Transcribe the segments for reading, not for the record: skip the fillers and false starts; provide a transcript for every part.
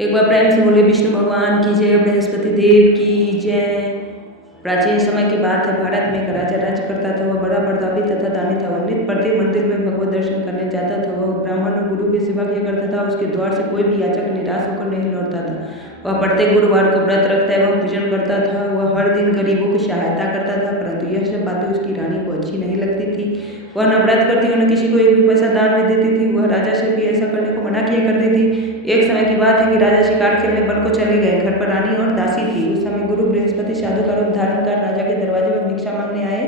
एक बार प्रेम से बोले विष्णु भगवान की जय, बृहस्पति देव की जय। प्राचीन समय की बात है, भारत में एक राजा राज्य करता था। वह बड़ा प्रतापी तथा दानी था। वह नित्य प्रत्येक मंदिर में भगवत दर्शन करने जाता था। वह ब्राह्मण और गुरु की सेवा किया करता था। उसके द्वार से कोई भी याचक निराश होकर नहीं लौटता था। वह प्रत्येक गुरुवार को व्रत रखता एवं पूजन करता था। वह हर दिन गरीबों की सहायता करता था, परंतु यह सब बातें उसकी रानी को अच्छी नहीं लगती थी। वह न व्रत करती और न किसी को एक भी पैसा दान में देती थी। वह राजा से भी ऐसा करने को मना किया करती थी। एक समय की बात है कि राजा शिकार खेलने वन को चले गए। घर पर रानी और दासी थी। उस समय गुरु बृहस्पति साधु का रूप धारण कर राजा के दरवाजे पर भिक्षा मांगने आए।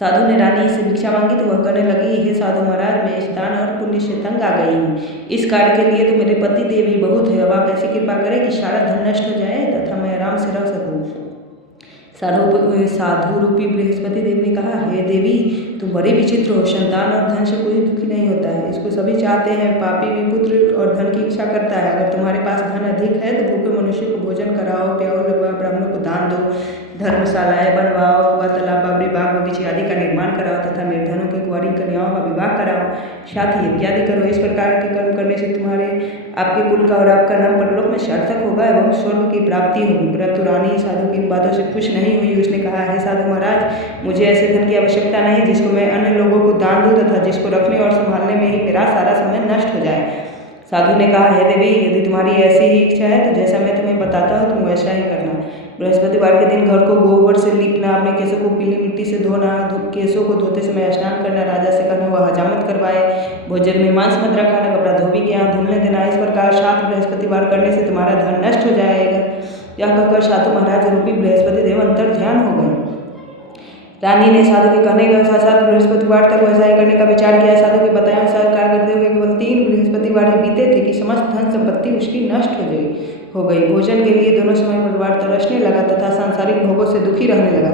साधु ने रानी से भिक्षा मांगी तो वह कहने लगी, हे साधु महाराज, मैं इस दान और पुण्य से तंग आ गई हूँ। इस कार्य के लिए तो मेरे पति देव ही बहुत है। अब आप ऐसी कृपा करें कि सारा धन नष्ट हो जाए तथा मैं आराम से रह सकूँ। साधु रूपी बृहस्पति देव ने कहा, हे देवी, तुम बड़ी विचित्र हो। संतान और धन से कोई दुखी नहीं होता है, इसको सभी चाहते हैं। पापी भी पुत्र और धन की इच्छा करता है। अगर तुम्हारे पास धन अधिक है तो भूखे मनुष्य को भोजन कराओ, प्याओ लगवाओ, ब्राह्मणों को दान दो, धर्मशालाएं बनवाओ, कुआं तालाब बावड़ी बाग बगीचे आदि का निर्माण कराओ तथा निर्धनों की कुंवारी कन्याओं का विवाह कराओ, साथ ही इत्यादि करो। इस प्रकार के कर्म करने से तुम्हारे आपके कुल का और आपका नाम परलोक में सार्थक होगा एवं स्वर्ग की प्राप्ति होगी। परंतु रानी साधु की इन बातों से खुश नहीं हुई। उसने कहा, हे साधु महाराज, मुझे ऐसे धन की आवश्यकता नहीं जिसको मैं अन्य लोगों को दान दूं तथा जिसको रखने और संभालने में ही मेरा सारा समय नष्ट हो जाए। साधु ने कहा, हे देवी, यदि तुम्हारी ऐसी ही इच्छा है तो जैसा मैं तुम्हें बताता हूँ तुम वैसा ही करना। बृहस्पतिवार के दिन घर को गोबर से लीपना, अपने केसों को पीली मिट्टी से धोना, केसों को धोते समय स्नान करना, राजा से कहना वह हजामत करवाए, भोजन में मांस मत रखाना, कपड़ा धोबी के यहाँ धुलने देना। इस प्रकार 7 बृहस्पतिवार करने से तुम्हारा धन नष्ट हो जाएगा। यह कहकर साधु महाराज रूपी बृहस्पति देव अंतर ध्यान हो गए। रानी ने साधु के कहने के साथ साथ बृहस्पतिवार तक वैसा ही करने का विचार किया। साधु के बताए अनुसार कार्य करते हुए केवल 3 बृहस्पतिवार ही बीते थे कि समस्त धन संपत्ति उसकी नष्ट हो गई। भोजन के लिए दोनों समय परिवार तरसने लगा तथा सांसारिक भोगों से दुखी रहने लगा।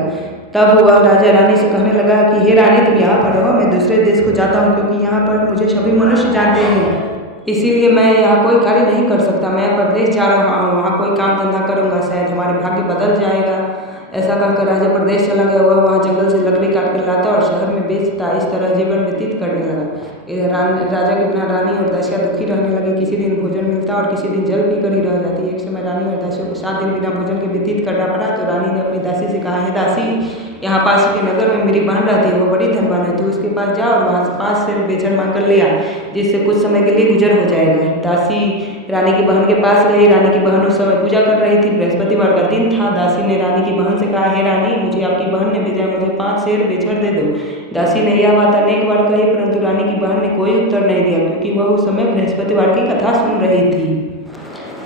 तब वह राजा रानी से कहने लगा कि हे रानी, तुम यहाँ पर रहो, मैं दूसरे देश को जाता हूँ, क्योंकि यहाँ पर मुझे सभी मनुष्य जानते हैं, इसीलिए मैं यहाँ कोई कार्य नहीं कर सकता। मैं प्रदेश जा रहा हूँ, वहाँ कोई काम धंधा करूँगा, शायद हमारे भाग्य बदल जाएगा। ऐसा कहकर राजा प्रदेश चला गया। वह वहाँ जंगल से लकड़ी काट कर लाता और शहर में बेचता। इस तरह जीवन व्यतीत करने लगा। राजा के बिना रानी और दासियाँ दुखी रहने लगे। किसी दिन भोजन मिलता और किसी दिन जल पीकर ही रह जाती। एक समय रानी और दासियों को 7 दिन बिना भोजन के व्यतीत करना पड़ा। तो रानी ने अपनी दासी से कहा, हे दासी, यहाँ पास के नगर में मेरी बहन रहती है, वो बड़ी धनवान है, तो उसके पास जा और वहाँ से 5 सेर बेचन मांग कर ले आ, जिससे कुछ समय के लिए गुजर हो जाएगा। दासी रानी की बहन के पास रही। रानी की बहन उस समय पूजा कर रही थी। बृहस्पतिवार का दिन था। दासी ने रानी की बहन से कहा, हे रानी, मुझे आपकी बहन ने भेजा, मुझे 5 सेर बेचड़ दे दो। दासी ने यह बात अनेक बार कही, परंतु रानी की बहन ने कोई उत्तर नहीं दिया, क्योंकि वह उस समय बृहस्पतिवार की कथा सुन रही थी।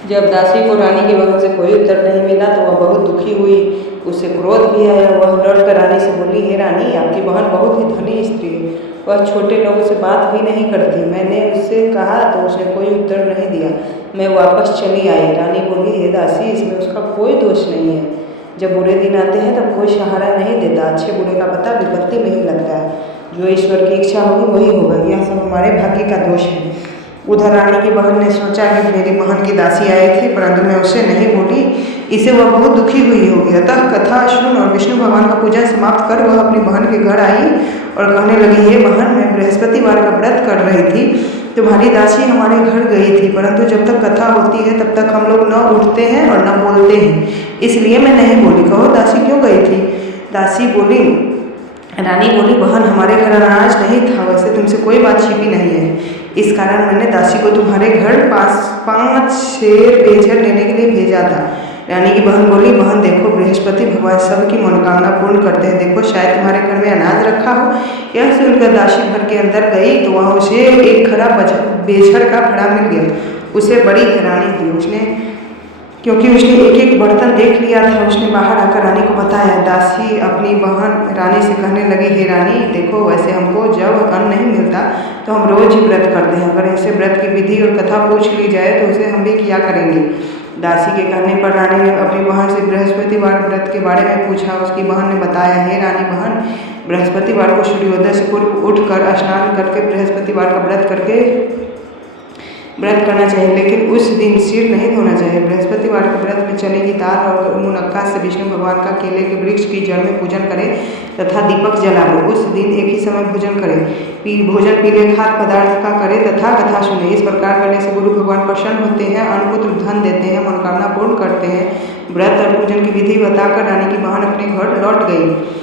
जब दासी को रानी की बहन से कोई उत्तर नहीं मिला तो वह बहुत दुखी हुई। उसे क्रोध भी आया। वह लौटकर रानी से बोली, हे रानी, आपकी बहन बहुत ही धनी स्त्री है, वह छोटे लोगों से बात भी नहीं करती। मैंने उससे कहा तो उसने कोई उत्तर नहीं दिया। मैं वापस चली आई। रानी बोली, हे दासी, इसमें उसका कोई दोष नहीं है। जब बुरे दिन आते हैं तब कोई सहारा नहीं देता। अच्छे बुरे का पता विपत्ति में ही लगता है। जो ईश्वर की इच्छा होगी वही होगा। यह सब हमारे भाग्य का दोष है। उधर रानी की बहन ने सोचा कि मेरी बहन की दासी आई थी, परंतु मैं उससे नहीं बोली, इसे वह बहुत दुखी हुई होगी। अतः कथा सुन और विष्णु भगवान का पूजा समाप्त कर वह अपनी बहन के घर आई और कहने लगी, हे बहन, मैं बृहस्पतिवार का व्रत कर रही थी। तुम्हारी दासी हमारे घर गई थी, परंतु जब तक कथा होती है तब तक हम लोग न उठते हैं और न बोलते हैं, इसलिए मैं नहीं बोली। कहो दासी क्यों गई थी? दासी बोली, रानी बोली, बहन, हमारे घर अनाज नहीं था, वैसे तुमसे कोई बात छिपी नहीं है, इस कारण मैंने दासी को तुम्हारे घर 5 सेर बेचड़ लेने के लिए भेजा था। रानी की बहन बोली, बहन देखो, बृहस्पति भगवान सबकी मनोकामना पूर्ण करते हैं, देखो शायद तुम्हारे घर में अनाज रखा हो। यह सुनकर दासी घर के अंदर गई तो वहाँ उसे एक खरा बेचड़ का फड़ा मिल गया। उसे बड़ी हैरानी थी, क्योंकि उसने एक एक बर्तन देख लिया था। उसने बाहर आकर रानी को बताया। दासी अपनी बहन रानी से कहने लगी, हे रानी, देखो, वैसे हमको जब अन्न नहीं मिलता तो हम रोज ही व्रत करते हैं। अगर ऐसे व्रत की विधि और कथा पूछ ली जाए तो उसे हम भी किया करेंगे। दासी के कहने पर रानी ने अपनी बहन से बृहस्पतिवार व्रत के बारे में पूछा। उसकी बहन ने बताया, हे रानी बहन, बृहस्पतिवार को सूर्योदय से पूर्व उठकर स्नान करके बृहस्पतिवार का व्रत करना चाहिए, लेकिन उस दिन सिर नहीं धोना चाहिए। बृहस्पतिवार के व्रत में चने की दाल और मुनक्का से विष्णु भगवान का केले के वृक्ष की जड़ में पूजन करें तथा दीपक जलावे। उस दिन एक ही समय भोजन करें। भोजन पीले खाद्य पदार्थ का करे तथा कथा सुने। इस प्रकार करने से गुरु भगवान प्रसन्न होते हैं, अन्नपुत्र धन देते हैं, मनोकामना पूर्ण करते हैं। व्रत और पूजन की विधि बताकर रानी की बहन अपने घर लौट गई।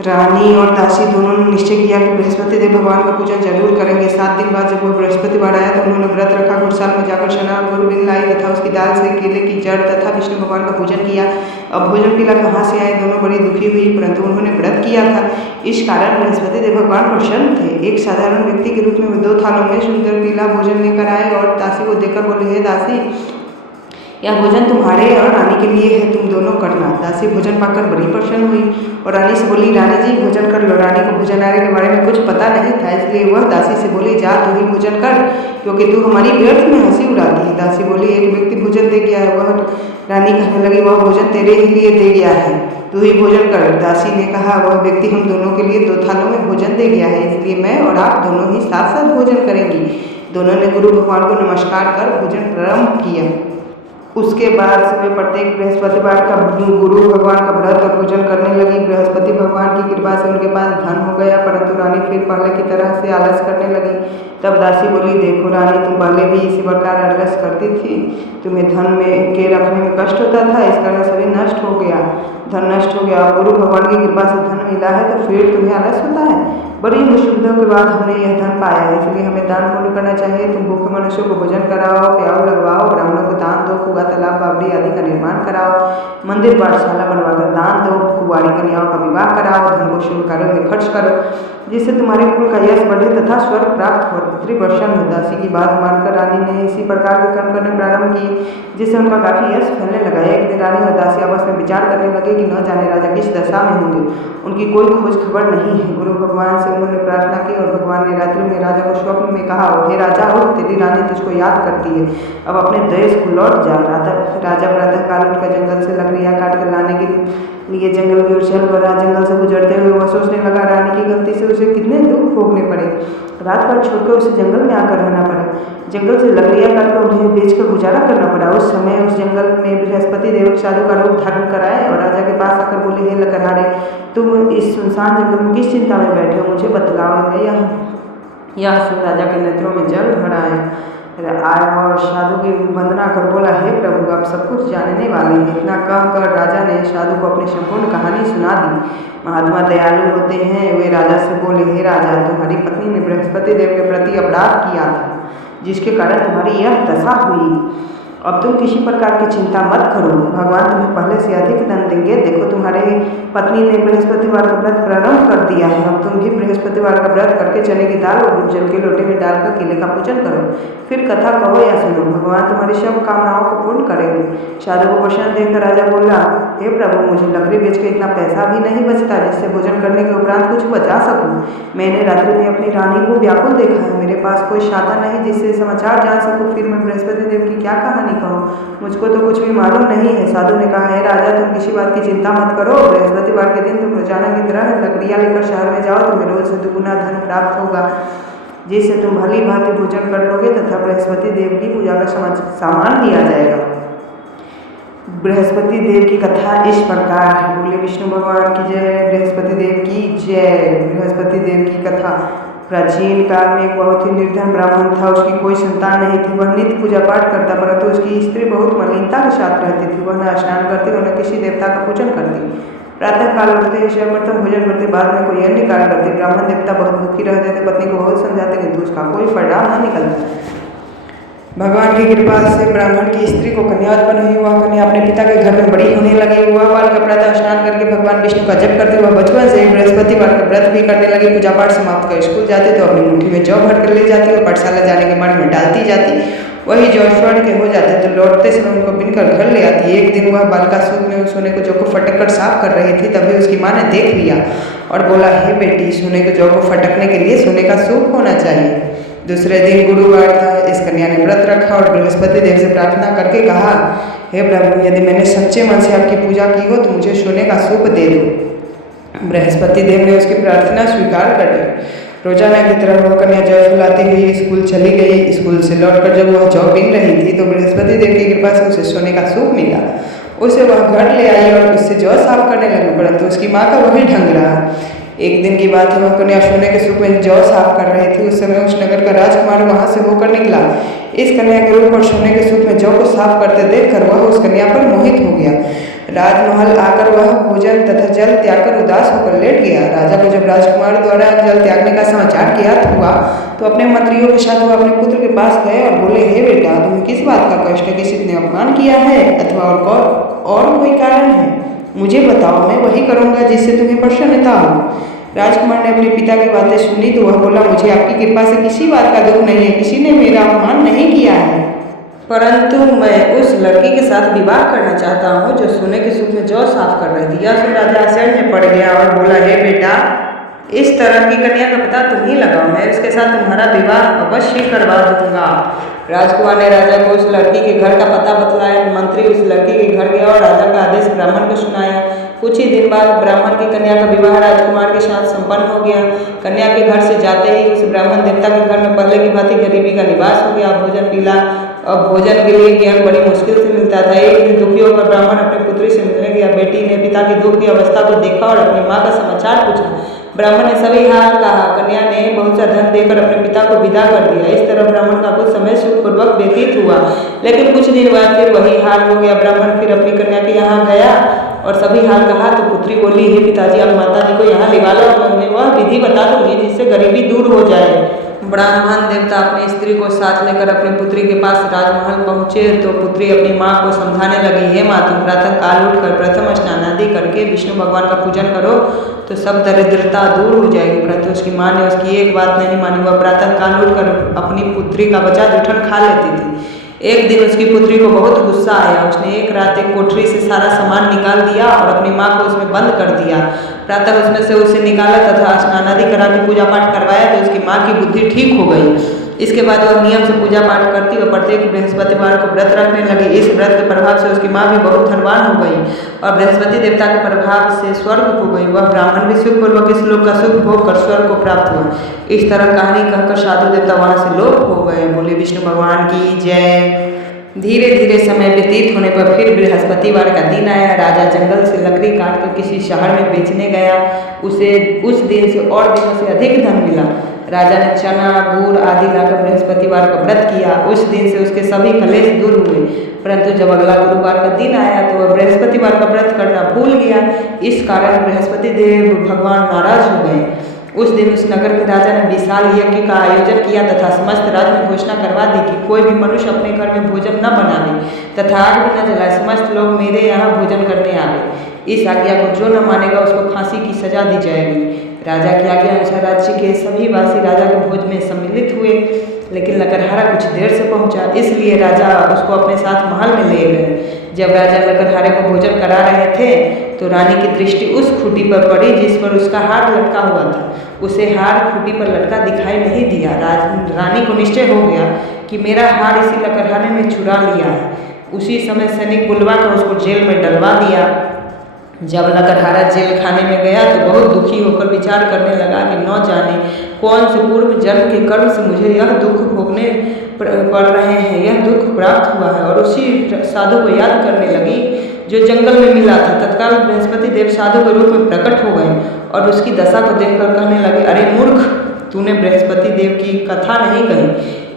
रानी और दासी दोनों ने निश्चय किया कि बृहस्पति देव भगवान का पूजन जरूर करेंगे। 7 दिन बाद जब वह बृहस्पतिवार आया तो उन्होंने व्रत रखा, घुड़साल में जाकर चना और गुड़ बिन लाई तथा उसकी दाल से केले की जड़ तथा विष्णु भगवान का पूजन किया। अब भोजन पीला कहाँ से आए, दोनों बड़ी दुखी हुई, परंतु उन्होंने व्रत किया था, इस कारण बृहस्पति देव भगवान प्रसन्न थे। एक साधारण व्यक्ति के रूप में 2 थालों में सुंदर पीला भोजन लेकर आए और दासी को देकर बोले, हे दासी, यह भोजन तुम्हारे और रानी के लिए है, तुम दोनों करना। दासी भोजन पाकर बड़ी प्रसन्न हुई और रानी से बोली, रानी जी भोजन कर लो। रानी को भोजनालय के बारे में कुछ पता नहीं था, इसलिए वह दासी से बोली, जा तू ही भोजन कर, क्योंकि तू हमारी व्यर्थ में हंसी उड़ाती है। दासी बोली, एक व्यक्ति भोजन दे गया है। वह रानी कहने लगी, वह भोजन तेरे ही लिए दे गया है, तू ही भोजन कर। दासी ने कहा, वह व्यक्ति हम दोनों के लिए 2 थालों में भोजन दे गया है, इसलिए मैं और आप दोनों ही साथ साथ भोजन करेंगी। दोनों ने गुरु भगवान को नमस्कार कर भोजन प्रारंभ किया। उसके बाद से वे प्रत्येक बृहस्पतिवार का गुरु भगवान का व्रत और पूजन करने लगी। बृहस्पति भगवान की कृपा से उनके पास धन हो गया, परंतु रानी फिर पहले की तरह से आलस करने लगी। तब दासी बोली, देखो रानी, तुम पहले भी इसी प्रकार आलस करती थी, तुम्हें धन में के रखने में कष्ट होता था, इस कारण सभी नष्ट हो गया, धन नष्ट हो गया। गुरु भगवान की कृपा से धन मिला है तो फिर तुम्हें आलस होता है। बड़ी मुश्किलों के बाद हमने यह धन पाया है, इसलिए हमें दान पुण्य करना चाहिए। तुम भूखे मनुष्यों को भोजन कराओ, प्याऊ लगवाओ, ब्राह्मणों को दान दो, कुआं तालाब बावड़ी आदि का निर्माण कराओ, मंदिर पाठशाला बनवाकर दान दो, कुंवारी कन्याओं का विवाह कराओ, धन को शुभ कार्यों में खर्च करो, जिससे तुम्हारे कुल का यश बढ़े तथा स्वर्ग प्राप्त हो। पुत्री प्रसन्न हो। दासी की बात मानकर रानी ने इसी प्रकार के कर्म करने प्रारंभ किए, जिससे उनका काफी यश फैलने लगा। एक दिन रानी और दासी आपस में विचार करने लगे कि न जाने राजा किस दशा में होंगे, उनकी कोई खोज खबर नहीं है। गुरु भगवान से उन्होंने प्रार्थना की और भगवान ने रात्रि में राजा को स्वप्न में कहा, हे राजा, उठ, तेरी रानी तुझको याद करती है, अब अपने देश को लौट जा। राजा प्रातः काल उठकर जंगल से लकड़ियाँ काट कर लाने के लिए जंगल की ओर चल पड़ा। जंगल से गुजरते हुए वह सोचने लगा, रानी की गलती से उसे कितने दुख भोगने पड़े, रात भर छोड़कर उसे जंगल में आकर रहना पड़ा, जंगल से लकड़ियाँ काटकर उन्हें बेचकर गुजारा करना पड़ा। उस समय उस जंगल में बृहस्पति देव साधु का रूप धारण कराए और राजा के पास आकर बोले, हे लकड़हारे, तुम इस सुनसान जंगल में किस चिंता में बैठे हो, मुझे बतलाओ। मैं यह सुन राजा के नेत्रों में जल भर आया और साधु की वंदना कर बोला, हे प्रभु, आप सब कुछ जानने वाले हैं। इतना कहकर राजा ने साधु को अपनी संपूर्ण कहानी सुना दी। महात्मा दयालु होते हैं। वे राजा से बोले, हे राजा, तुम्हारी पत्नी ने बृहस्पति देव के प्रति अपराध किया था, जिसके कारण तुम्हारी यह दशा हुई। अब तुम किसी प्रकार की चिंता मत करो, भगवान तुम्हें पहले से अधिक धन देंगे। देखो, तुम्हारे पत्नी ने बृहस्पतिवार का व्रत प्रारंभ कर दिया है, अब तुम भी बृहस्पतिवार का व्रत करके चने की दाल और जल के लोटे में डालकर केले का पूजन करो, फिर कथा कहो या सुनो, भगवान तुम्हारी सब कामनाओं को पूर्ण करेंगे। साधु को प्रसन्न देखकर राजा बोला, हे प्रभु, मुझे लकड़ी बेच के इतना पैसा भी नहीं बचता जिससे भोजन करने के उपरांत कुछ बचा सकूं। मैंने रात्रि में अपनी रानी को व्याकुल देखा है, मेरे पास कोई साधन नहीं जिससे समाचार जान सकूं, फिर मैं बृहस्पति देव की क्या कहानी कहूँ, मुझको तो कुछ भी मालूम नहीं है। साधु ने कहा, हे राजा, तुम किसी बात की चिंता मत करो, बृहस्पतिवार के दिन तुम रोजाना की तरह लकड़ियाँ लेकर शहर में जाओ, तुम्हें रोज से दुगुना धन प्राप्त होगा, जिससे तुम भली भांति भोजन कर लोगे तथा बृहस्पति देव की पूजा का सामान दिया जाएगा। बृहस्पति देव की कथा इस प्रकार है। बोले विष्णु भगवान की जय, बृहस्पति देव की जय। बृहस्पति देव की कथा। प्राचीन काल में एक बहुत ही निर्धन ब्राह्मण था, उसकी कोई संतान नहीं थी। वह नित्य पूजा पाठ करता, परंतु उसकी स्त्री बहुत मलिनता के साथ रहती थी। वह न स्नान करती और न किसी देवता का पूजन करती। प्रातः काल उठते ही सर्वप्रथम भोजन करते, बाद में कोई अन्य कार्य करते। ब्राह्मण देवता बहुत दुखी रहते थे, पत्नी को बहुत समझाते किंतु उसका कोई परिणाम न निकलता। भगवान की कृपा से ब्राह्मण की स्त्री को कन्या उत्पन्न हुई। वह कन्या अपने पिता के घर में बड़ी होने लगी। वह बाल का प्रातः स्नान करके भगवान विष्णु का जप करते हुए बचपन से बृहस्पतिवार का व्रत भी करने लगी। पूजा पाठ समाप्त कर स्कूल जाते तो अपनी मुट्ठी में जौ भर कर ले जाती और पाठशाला जाने के मन में डालती जाती। वही जौ स्वर्ण के हो जाते तो लौटते समय उनको बिनकर घर ले आती। एक दिन वह बालिका सूप में सोने को जौ को फटक कर साफ कर रही थी, तभी उसकी माँ ने देख लिया और बोला, हे बेटी, सोने के जौ को फटकने के लिए सोने का सूप होना चाहिए। दूसरे दिन गुरुवार था। इस कन्या ने व्रत रखा और बृहस्पति देव से प्रार्थना करके कहा, हे प्रभु, यदि मैंने सच्चे मन से आपकी पूजा की हो तो मुझे सोने का सूप दे दो। बृहस्पति देव ने उसकी प्रार्थना स्वीकार कर ली। रोजाना की तरह वह कन्या जौ फुलाती हुई स्कूल चली गई। स्कूल से लौटकर जब वह जौ बीन रही थी तो बृहस्पति देव की कृपा से उसे सोने का सूप मिला। उसे वह घर ले आई और उससे जौ साफ करने लगी, परंतु उसकी माँ का वही ढंग रहा। एक दिन की बात है, वह कन्या सोने के सूप में जौ साफ कर रही थी। उस समय उस नगर का राजकुमार वहां से होकर निकला। इस कन्या के रूप और सोने के सूप में जौ को साफ करते देखकर वह उस कन्या पर मोहित हो गया। राजमहल आकर वह भोजन तथा जल त्याग कर उदास होकर लेट गया। राजा को जब राजकुमार द्वारा जल त्यागने का समाचार ज्ञात हुआ तो अपने मंत्रियों के साथ वह अपने पुत्र के पास गए और बोले, हे बेटा, तुम्हें किस बात का कष्ट है? किसी ने अपमान किया है अथवा और कोई कारण है? मुझे बताओ, मैं वही करूँगा जिससे तुम्हें प्रसन्नता हो। राजकुमार ने अपने पिता की बातें सुनी तो वह बोला, मुझे आपकी कृपा से किसी बात का दुख नहीं है। किसी ने मेरा अपमान नहीं किया है, परंतु मैं उस लड़की के साथ विवाह करना चाहता हूँ जो सोने के सूप में जौ साफ कर रही थी। यह सुन राजा आश्चर्य में पड़ गया और बोला, हे बेटा, इस तरह की कन्या का पता तुम ही लगाओ, मैं उसके साथ तुम्हारा विवाह अवश्य करवा दूंगा। राजकुमार ने राजा को उस लड़की के घर का पता बतलाया। मंत्री उस लड़की के घर गया और राजा का आदेश ब्राह्मण को सुनाया। कुछ ही दिन बाद ब्राह्मण की कन्या का विवाह राजकुमार के साथ संपन्न हो गया। कन्या के घर से जाते ही उस ब्राह्मण देवता के घर में पहले की भांति गरीबी का निवास हो गया। भोजन पीला और भोजन के लिए ज्ञान बड़ी मुश्किल से मिलता था। एक दिन दुखी होकर ब्राह्मण अपनी पुत्री से मिलने गया। बेटी ने पिता की दुख की अवस्था को देखा और अपनी माँ का समाचार पूछा। ब्राह्मण ने सभी हाल कहा। कन्या ने बहुत सा धन देकर अपने पिता को विदा कर दिया। इस तरह ब्राह्मण का कुछ समय सुखपूर्वक व्यतीत हुआ, लेकिन कुछ दिन बाद फिर वही हाल हो गया। ब्राह्मण फिर अपनी कन्या के यहाँ गया और सभी हाल कहा तो पुत्री बोली, हे पिताजी, आप माता जी को यहाँ लिवा लो, मैं वह विधि बता दूंगी जिससे गरीबी दूर हो जाए। ब्राह्मण देवता अपनी स्त्री को साथ लेकर अपनी पुत्री के पास राजमहल पहुँचे तो पुत्री अपनी माँ को समझाने लगी, हे माँ, तुम प्रातः काल उठकर प्रथम स्नान आदि करके विष्णु भगवान का पूजन करो तो सब दरिद्रता दूर हो जाएगी। परंतु उसकी माँ ने उसकी एक बात नहीं मानी। वह प्रातः काल उठकर अपनी पुत्री का बचा जूठन खा लेती थी। एक दिन उसकी पुत्री को बहुत गुस्सा आया। उसने एक रात एक कोठरी से सारा सामान निकाल दिया और अपनी माँ को उसमें बंद कर दिया। प्रातः उसमें से उसे निकाला तथा स्नान आदि करा के पूजा पाठ करवाया तो उसकी माँ की बुद्धि ठीक हो गई। इसके बाद वह नियम से पूजा पाठ करती और प्रत्येक बृहस्पतिवार को व्रत रखने लगी। इस व्रत के प्रभाव से उसकी माँ भी बहुत धनवान हो गई और बृहस्पति देवता के प्रभाव से स्वर्ग हो गई। वह ब्राह्मण भी सुखपूर्वक इस लोक का सुख भोग कर स्वर्ग को प्राप्त हुआ। इस तरह कहानी कहकर साधु देवता वहां से लोप हो गए। बोले विष्णु भगवान की जय। धीरे धीरे समय व्यतीत होने पर फिर बृहस्पतिवार का दिन आया। राजा जंगल से लकड़ी काटकर किसी शहर में बेचने गया। उसे उस दिन से और दिनों से अधिक धन मिला। राजा ने चना गुड़ आदि लाकर बृहस्पतिवार का व्रत किया। उस दिन से उसके सभी कलेश दूर हुए। परंतु जब अगला गुरुवार का दिन आया तो वह बृहस्पतिवार का व्रत करना भूल गया। इस कारण बृहस्पति देव भगवान नाराज हो गए। उस दिन उस नगर के राजा ने विशाल यज्ञ का आयोजन किया तथा समस्त राज्य में घोषणा करवा दी कि कोई भी मनुष्य अपने घर में भोजन न बनावे तथा आग भी न जलाए। समस्त लोग मेरे यहाँ भोजन करने आवे। इस आज्ञा को जो न मानेगा उसको फांसी की सजा दी जाएगी। राजा की आज्ञा अनुसार राज्य के सभी वासी राजा के भोज में सम्मिलित हुए, लेकिन लकड़हारा कुछ देर से पहुंचा, इसलिए राजा उसको अपने साथ महल में ले गए। जब राजा लकड़हारे को भोजन करा रहे थे तो रानी की दृष्टि उस खूंटी पर पड़ी जिस पर उसका हार लटका हुआ था। उसे हार खूंटी पर लटका दिखाई नहीं दिया। रानी को निश्चय हो गया कि मेरा हार इसी लकड़हारे ने चुरा लिया है। उसी समय सैनिक बुलवा कर उसको जेल में डलवा दिया। जब लकड़हारा जेल खाने में गया तो बहुत दुखी होकर विचार करने लगा कि न जाने कौन से पूर्व जन्म के कर्म से मुझे यह दुख भोगने पड़ रहे हैं, यह दुख प्राप्त हुआ है। और उसी साधु को याद करने लगी जो जंगल में मिला था। तत्काल बृहस्पति देव साधु के रूप में प्रकट हो गए और उसकी दशा को देखकर कहने लगे, अरे मूर्ख, तूने बृहस्पति देव की कथा नहीं कही,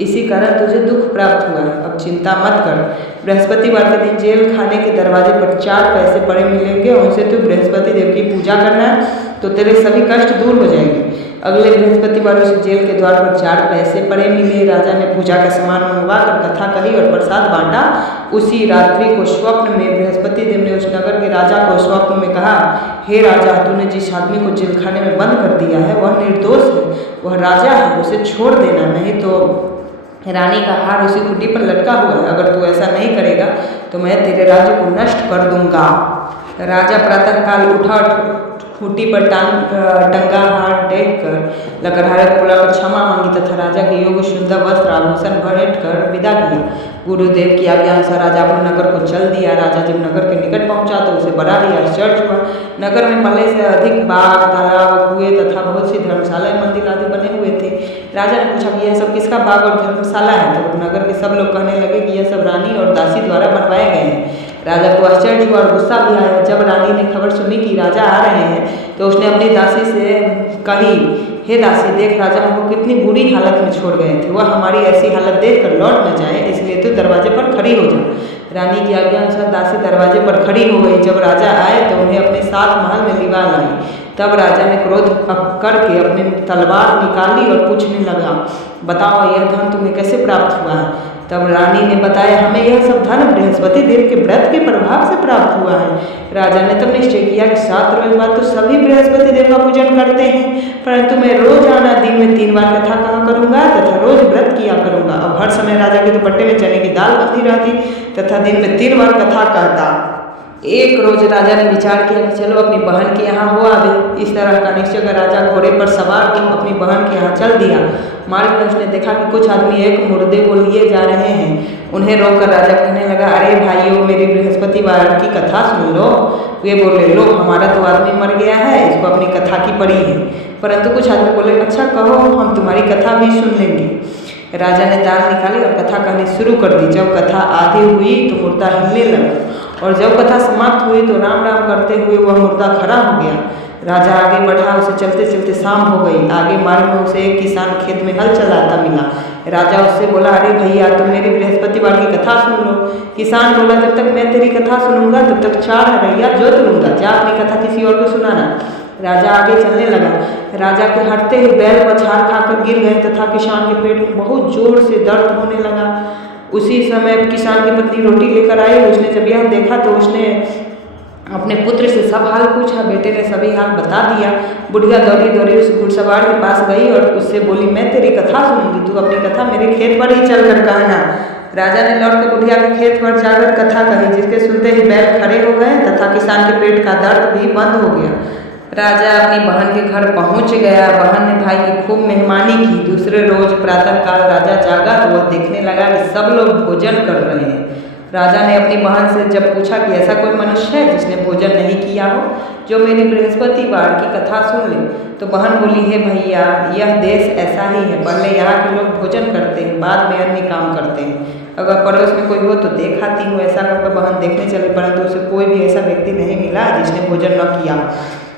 इसी कारण तुझे दुख प्राप्त हुआ है। अब चिंता मत कर। बृहस्पतिवार के दिन जेल खाने के दरवाजे पर 4 पैसे पड़े मिलेंगे, उनसे तू बृहस्पति देव की पूजा करना तो तेरे सभी कष्ट दूर हो जाएंगे। अगले बृहस्पतिवार उस जेल के द्वार पर 4 पैसे पड़े मिले। राजा ने पूजा का सामान मंगवा कर कथा कही और प्रसाद बांटा। उसी रात्रि को स्वप्न में बृहस्पति देव ने उस नगर के राजा को स्वप्न में कहा, हे राजा, तूने जिस आदमी को जेल खाने में बंद कर दिया है वह निर्दोष है, वह राजा है, उसे छोड़ देना, नहीं तो रानी का हार उसी खूंटी पर लटका हुआ है। अगर तू ऐसा नहीं करेगा तो मैं तेरे राज्य को नष्ट कर दूंगा। राजा प्रातःकाल उठा, खूंटी पर टंगा हार देख कर लकड़हारे को बुलाकर क्षमा मांगी तथा राजा के योग्य शुद्ध वस्त्र आभूषण भेंट कर विदा किया। गुरुदेव की आज्ञा अनुसार राजा अपने नगर को चल दिया। राजा जब नगर के निकट पहुंचा तो उसे बड़ा ही आश्चर्य हुआ। नगर में पहले से अधिक बाग, तालाब, कुएं तथा बहुत सी धर्मशालाएं, मंदिर आदि बने हुए थे। राजा ने पूछा कि यह सब किसका बाग और धर्मशाला है? तो नगर के सब लोग कहने लगे कि यह सब रानी और दासी द्वारा बनवाए गए हैं। राजा को आश्चर्य हुआ और गुस्सा भी आया। जब रानी ने खबर सुनी कि राजा आ रहे हैं तो उसने अपनी दासी से कही, हे दासी, देख राजा हमको कितनी बुरी हालत में छोड़ गए थे, वह हमारी ऐसी हालत देखकर लौट न जाए, इसलिए तू दरवाजे पर खड़ी हो जा। रानी की आज्ञा अनुसार दासी दरवाजे पर खड़ी हो गई। जब राजा आए तो उन्हें अपने साथ महल में लिवा लाई। तब राजा ने क्रोध करके अपनी तलवार निकाली और पूछने लगा, बताओ यह धन तुम्हें कैसे प्राप्त हुआ है? तब रानी ने बताया, हमें यह सब धन बृहस्पति देव के व्रत के प्रभाव से प्राप्त हुआ है। राजा ने तब निश्चय किया कि 7 रोज बाद तो सभी बृहस्पति देव का पूजन करते हैं, परंतु मैं रोजाना दिन में 3 बार कथा कहा करूंगा तथा रोज व्रत किया करूंगा। अब हर समय राजा के दुपट्टे में चने की दाल बंधी रहती तथा दिन में 3 बार कथा कहता। एक रोज राजा ने विचार किया कि चलो अपनी बहन के यहाँ हो आवे। इस तरह का निश्चय कर राजा घोड़े पर सवार हो अपनी बहन के यहाँ चल दिया। मार्ग में उसने देखा कि कुछ आदमी एक मुर्दे को लिए जा रहे हैं। उन्हें रोककर राजा कहने लगा, अरे भाइयों, मेरी बृहस्पतिवार की कथा सुन लो। वे बोले, लो हमारा तो आदमी मर गया है, इसको अपनी कथा की पड़ी है। परंतु कुछ आदमी बोले, अच्छा कहो, हम तुम्हारी कथा भी सुन लेंगे। राजा ने दाल निकाली और कथा कहनी शुरू कर दी। जब कथा आधी हुई तो मुर्दा हिलने लगा और जब कथा समाप्त हुई तो राम राम करते हुए वह मुर्दा खड़ा हो गया। राजा आगे बढ़ा, उसे चलते चलते शाम हो गई। आगे मार्ग में उसे एक किसान खेत में हल चलाता मिला। राजा उससे बोला, अरे भैया, तुम मेरी बृहस्पतिवार की कथा सुन लो। किसान बोला, जब तक मैं तेरी कथा सुनूंगा तब तक 4 हरैया जोत लूंगा, जा अपनी कथा किसी और को सुनाना। राजा आगे चलने लगा। राजा के हटते ही बैल बछार खाकर गिर गए तथा किसान के पेट में बहुत जोर से दर्द होने लगा। उसी समय किसान की पत्नी रोटी लेकर आई। उसने जब यह देखा तो उसने अपने पुत्र से सब हाल पूछा। बेटे ने सभी हाल बता दिया। बुढ़िया दौड़ी दौड़ी उस घुड़सवार के पास गई और उससे बोली, मैं तेरी कथा सुनूंगी, तू अपनी कथा मेरे खेत पर ही चल कर कहना। राजा ने लौटकर बुढ़िया के खेत पर जाकर कथा कही, जिसके सुनते ही बैल खड़े हो गए तथा किसान के पेट का दर्द भी बंद हो गया। राजा अपनी बहन के घर पहुंच गया। बहन ने भाई की खूब मेहमानी की। दूसरे रोज प्रातःकाल राजा जागा तो वह देखने लगा कि सब लोग भोजन कर रहे हैं। राजा ने अपनी बहन से जब पूछा कि ऐसा कोई मनुष्य है जिसने भोजन नहीं किया हो, जो मेरी बृहस्पतिवार की कथा सुन ले? तो बहन बोली, हे भैया, यह देश ऐसा ही है, पहले यहाँ के लोग भोजन करते हैं, बाद में अन्य काम करते हैं। अगर पड़ोस में कोई हो तो देख आती हूँ। ऐसा करके बहन देखने चली, परंतु उसे कोई भी ऐसा व्यक्ति नहीं मिला जिसने भोजन न किया।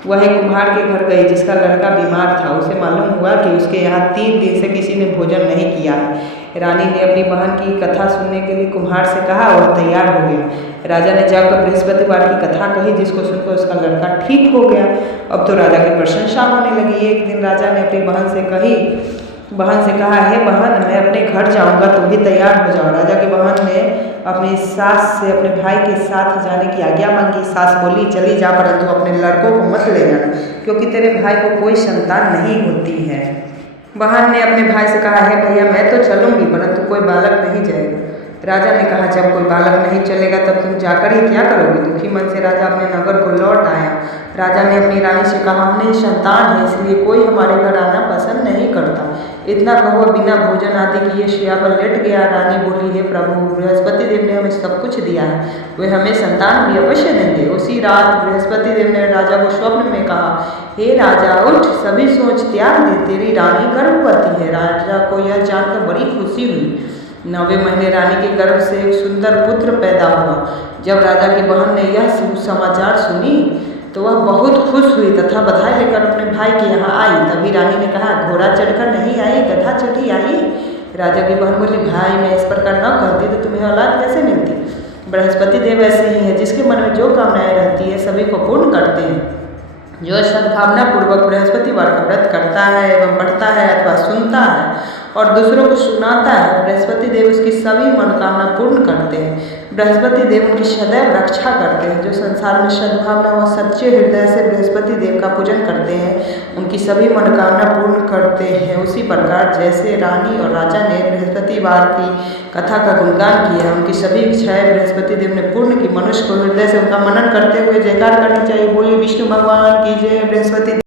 वह एक कुम्हार के घर गई जिसका लड़का बीमार था। उसे मालूम हुआ कि उसके यहाँ 3 दिन से किसी ने भोजन नहीं किया है। रानी ने अपनी बहन की कथा सुनने के लिए कुम्हार से कहा, वह तैयार हो गया। राजा ने जाकर बृहस्पतिवार की कथा कही, जिसको सुनकर उसका लड़का ठीक हो गया। अब तो राजा की प्रशंसा होने लगी। एक दिन राजा ने अपनी बहन से कहा, हे बहन, मैं अपने घर जाऊंगा, तुम भी तैयार हो जाओ। राजा की बहन ने अपनी सास से अपने भाई के साथ जाने की आज्ञा मांगी। सास बोली, चली जा, परंतु अपने लड़कों को मत ले जाना, क्योंकि तेरे भाई को कोई संतान नहीं होती है। बहन ने अपने भाई से कहा, हे भैया, मैं तो चलूंगी, परंतु कोई बालक नहीं जाएगा। राजा ने कहा, जब कोई बालक नहीं चलेगा तब तुम जाकर ही क्या करोगे? दुखी मन से राजा अपने नगर को लौट आया। राजा ने अपनी रानी से कहा, हमने संतान है, इसलिए कोई हमारे घर आना पसंद नहीं करता। इतना कहो, बिना भोजन आदि किए शैया पर लेट गया। रानी बोली, हे प्रभु, बृहस्पति देव ने हमें सब कुछ दिया है, वे हमें संतान भी अवश्य देंगे। उसी रात बृहस्पति देव ने राजा को स्वप्न में कहा, हे राजा, उठ, सभी सोच त्याग दे, तेरी रानी गर्भवती है। राजा को यह जानकर बड़ी खुशी हुई। 9वें महीने रानी के गर्भ से एक सुंदर पुत्र पैदा हुआ। जब राजा की बहन ने यह समाचार सुनी तो वह बहुत खुश हुई तथा बधाई लेकर अपने भाई के यहाँ आई। तभी रानी ने कहा, घोड़ा चढ़कर नहीं आई, गधा चढ़ी आई। राजा की बहन बोली, भाई, मैं इस प्रकार न कहती तो तुम्हें औलाद कैसे मिलती? बृहस्पति देव ऐसे ही है, जिसके मन में जो कामनाएं रहती है सभी को पूर्ण करते हैं। जो सद्भावना पूर्वक बृहस्पतिवार का व्रत करता है एवं पढ़ता है अथवा सुनता है और दूसरों को सुनाता है, बृहस्पति देव उसकी सभी मनोकामना पूर्ण करते हैं। बृहस्पति देव उनकी सदैव रक्षा करते हैं। जो संसार में सद्भावना व सच्चे हृदय से बृहस्पति देव का पूजन करते हैं, उनकी सभी मनोकामना पूर्ण करते हैं। उसी प्रकार जैसे रानी और राजा ने बृहस्पतिवार की कथा का गुणगान किया, उनकी सभी इच्छाएं बृहस्पति देव ने पूर्ण की। मनुष्य को हृदय से उनका मनन करते हुए जयकार करनी चाहिए। बोली विष्णु भगवान की जय। बृहस्पति